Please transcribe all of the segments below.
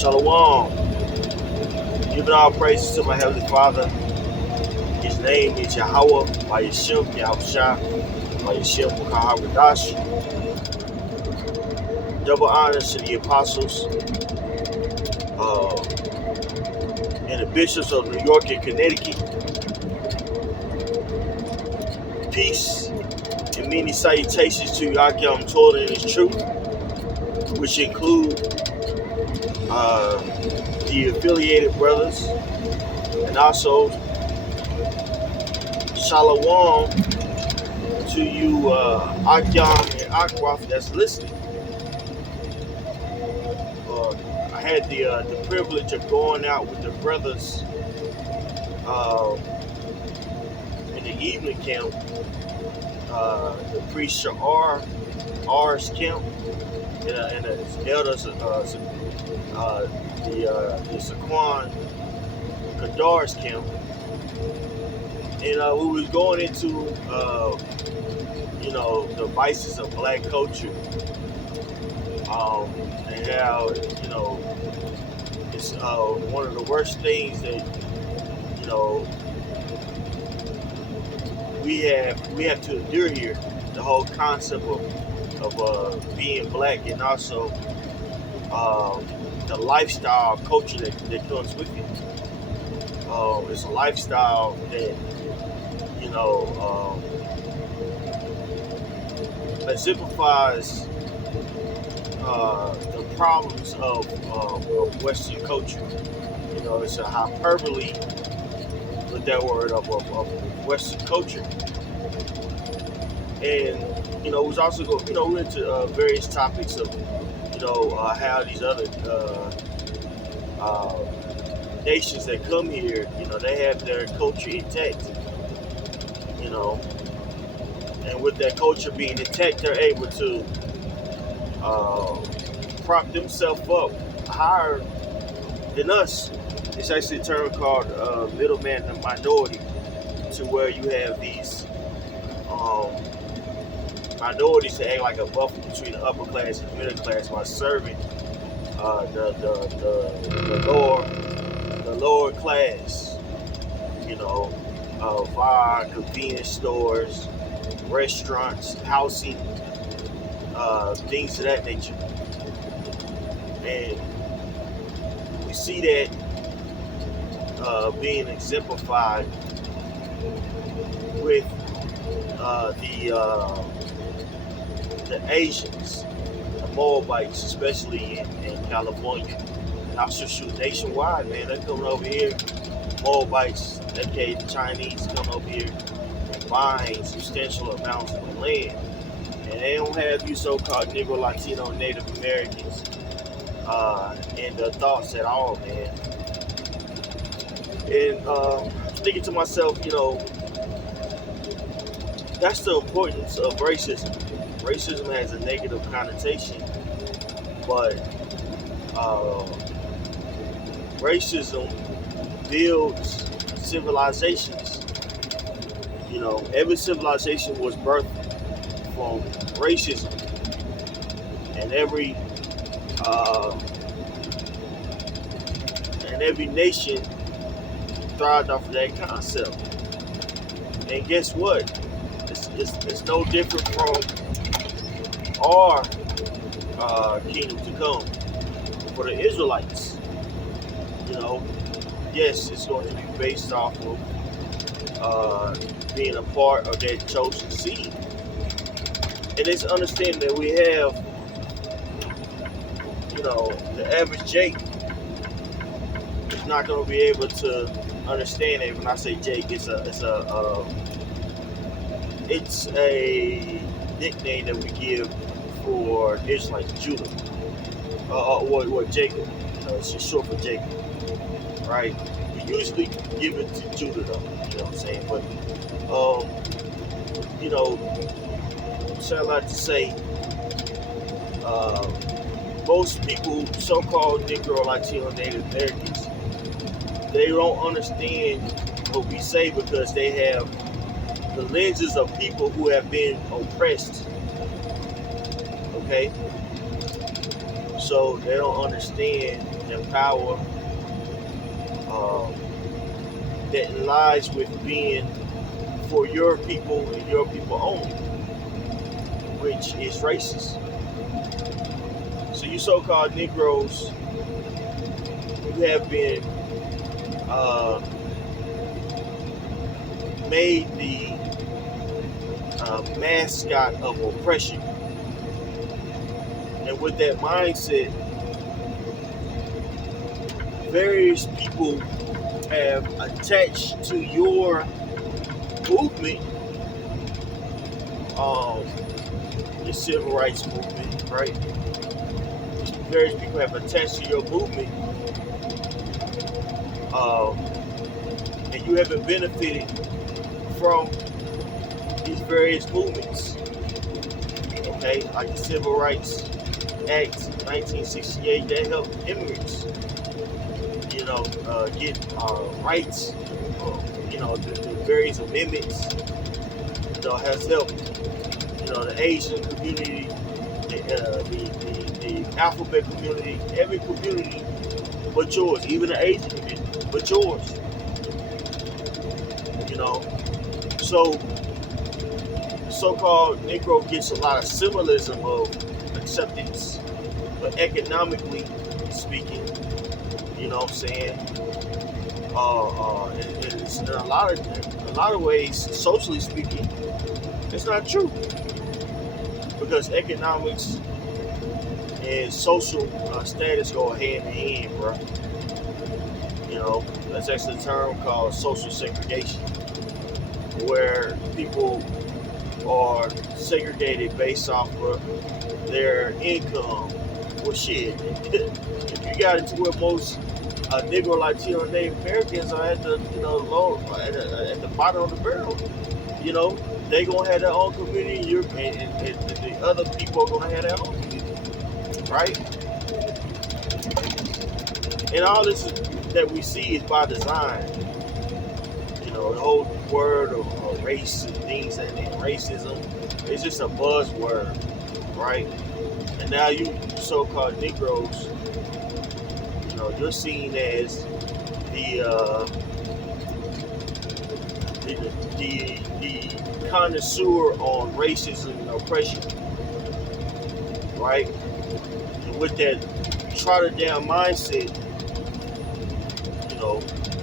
Shalom. Giving all praises to my Heavenly Father. His name is Yahweh, by Yeshua, Yahushua, by Yeshua, Kaharadash. Double honors to the apostles and the bishops of New York and Connecticut. Peace and many salutations to Yakim Torah and his truth, which include the affiliated brothers, and also Shalom to you Akyam and Akwaf that's listening. I had the privilege of going out with the brothers in the evening camp, the priest R's camp, and the elders, the Saquon Kadar's camp, and we was going into the vices of black culture, and how it's one of the worst things that we have to endure here. The whole concept of being black, and also the lifestyle culture that comes with it. It's a lifestyle that exemplifies the problems of Western culture. It's a hyperbole with that word of Western culture. And it was also we went into various topics of how these other nations that come here, they have their culture intact, and with that culture being intact, they're able to prop themselves up higher than us. It's actually a term called middleman and minority, to where you have these minorities that act like a buffer between the upper class and the middle class by serving the lower class, via convenience stores, restaurants, housing, things of that nature. And we see that being exemplified with the Asians, the Moabites, especially in California. Not sure nationwide, man. They're coming over here. Moabites, aka the Chinese, come over here and buying substantial amounts of land. And they don't have you so-called Negro, Latino, Native Americans in their thoughts at all, man. And thinking to myself, that's the importance of racism. Racism has a negative connotation, but racism builds civilizations. Every civilization was birthed from racism, and every nation thrived off of that concept. And guess what? It's no different from our kingdom to come. For the Israelites, yes, it's going to be based off of being a part of that chosen seed. And it's understanding that we have, the average Jake is not going to be able to understand it. When I say Jake, it's a nickname that we give for Israelites, Judah, or Jacob. It's just short for Jacob, right? We usually give it to Judah, though. You know what I'm saying? But sad to say, most people, so-called Negro, Latino, Native Americans, they don't understand what we say because they have the lenses of people who have been oppressed. Okay? So they don't understand the power uh, that lies with being for your people and your people only, which is racist. So you so-called Negroes, you have been made the mascot of oppression. And with that mindset, various people have attached to your movement, um, the civil rights movement, right? Various people have attached to your movement, um, and you haven't benefited from these various movements. Okay, like the Civil Rights Act 1968 that helped immigrants, get rights. The various amendments, has helped, the Asian community, the alphabet community, every community but yours, even the Asian community but yours. So the so-called Negro gets a lot of symbolism of acceptance, but economically speaking, you know what I'm saying? It's in a lot of ways, socially speaking, it's not true, because economics and social status go hand in hand, bro. That's actually a term called social segregation, where people are segregated based off of their income. Well, shit, if you got it to where most Negro, Latino, and Native Americans are at the low, at the bottom of the barrel, they gonna have their own community. And the other people are gonna have their own community, right? And all this that we see is by design. The whole word of race and things and racism is just a buzzword, right? And now you so-called Negroes, you're seen as the connoisseur on racism and oppression, right? And with that trodden down mindset,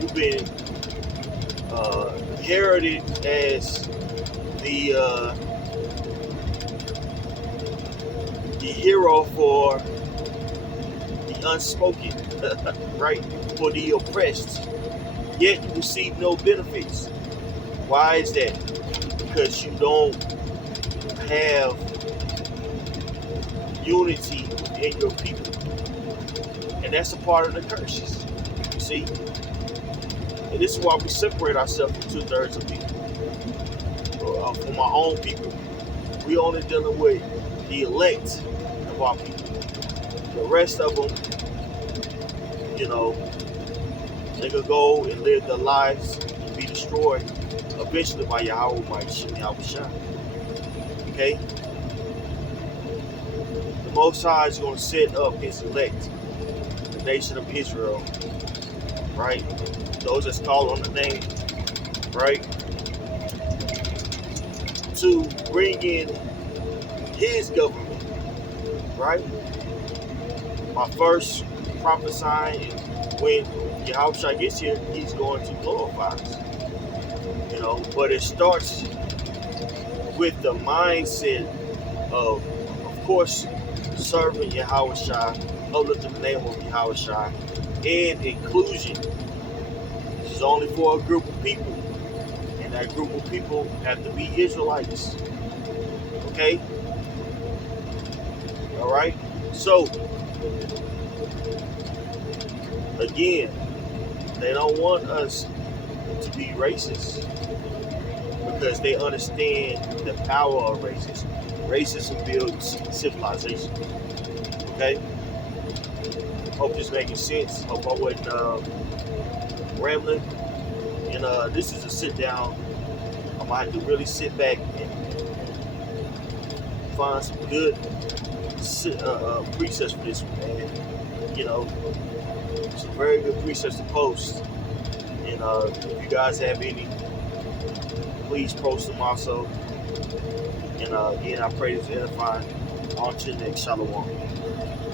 you've been heralded as the hero for the unspoken, right? For the oppressed, yet you receive no benefits. Why is that? Because you don't have unity in your people, and that's a part of the curses. You see, and this is why we separate ourselves from 2/3 of people. From our own people, we only dealing with the elect of our people. The rest of them, they could go and live their lives and be destroyed eventually by Yahweh, by Yahweh. Okay? The Most High is going to set up his elect, the nation of Israel, right? Those that's called on the name, right? To bring in his government, right? My first prophesying, when Yahweh gets here, he's going to glorify us. But it starts with the mindset of course, serving Yahweh, uplifting the name of Yahweh, and inclusion. This is only for a group of people, and that group of people have to be Israelites. Okay? All right? So, again, they don't want us to be racist because they understand the power of racism. Racism builds civilization. Okay? Hope this making sense. Hope I wasn't rambling. And this is a sit down. I'm gonna have to really sit back and find some good precepts for this one, and you know, some very good precepts to post. And if you guys have any, please post them also. And again, I pray this edifying. On to the next. Shalom.